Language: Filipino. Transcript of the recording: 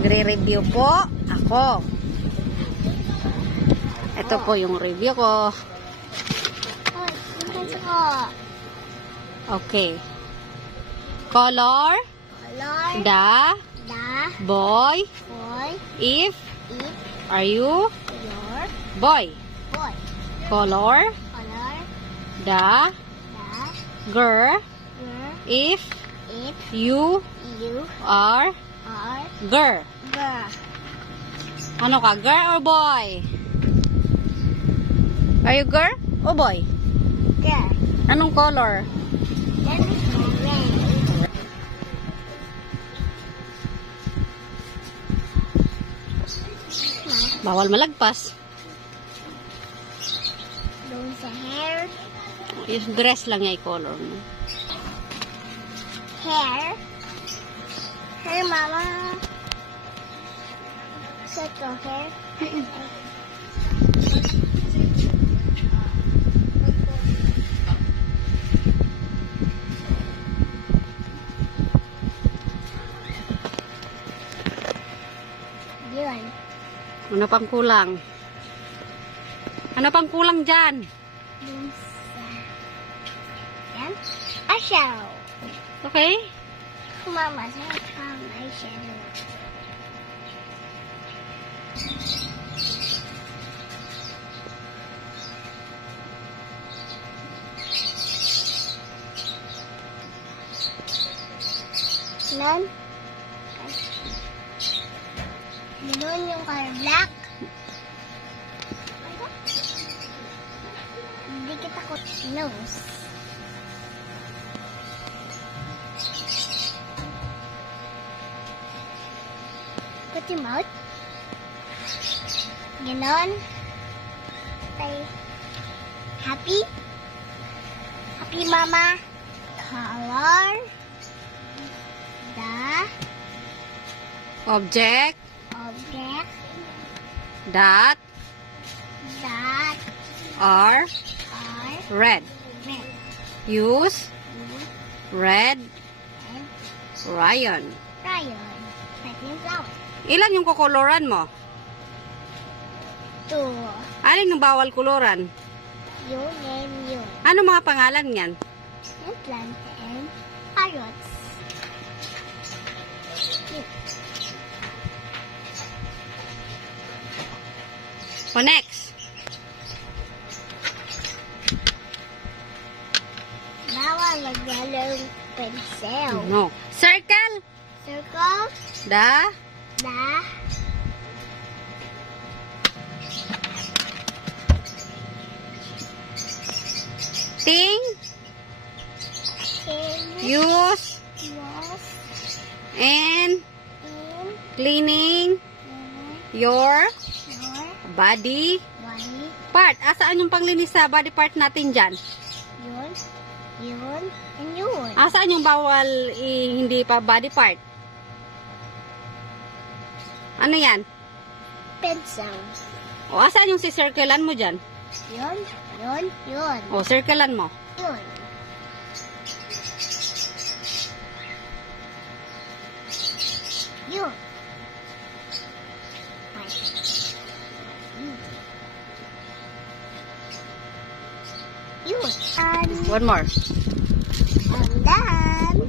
Magre-review po ako. Ito po yung review ko. Okay. Color. The boy. If are you boy. Color. The girl. If you are girl. Ano ka? Girl or boy? Are you girl or boy? Anong color? Bawal malagpas. Doon sa hair. Yung dress lang yung color mo. Hair. Hair, mama. Set your hair. Yun. Ano pang kulang? Ano pang kulang dyan? Dun sa... Yan. Eyeshadow. Okay? Mama, set from eyeshadow. Nun. Nun yung color black. Hindi kita ko nose. Put your mouth. Ganon. Say, happy. Happy, mama. Color. The Object object that that are are red. red. Use red And crayon. crayon. Pwede yung flower. Ilan yung kukoloran mo? 2. Alin yung bawal koloran? Yung name yun. Ano mga pangalan niyan? And plant and carrots. O next. Bawal mag-yellow pencil. No. Circle Circle the the thing use was in in cleaning your your body body. part. Asaan yung panglinis sa body part natin dyan? Yun, yun, and yun. Asaan yung bawal hindi pa body part? Ano yan? Pencil. O asaan yung sisirculan mo dyan? Yun, yun, yun. O circulan mo. Yun. Yun. Yun. And One more. I'm done.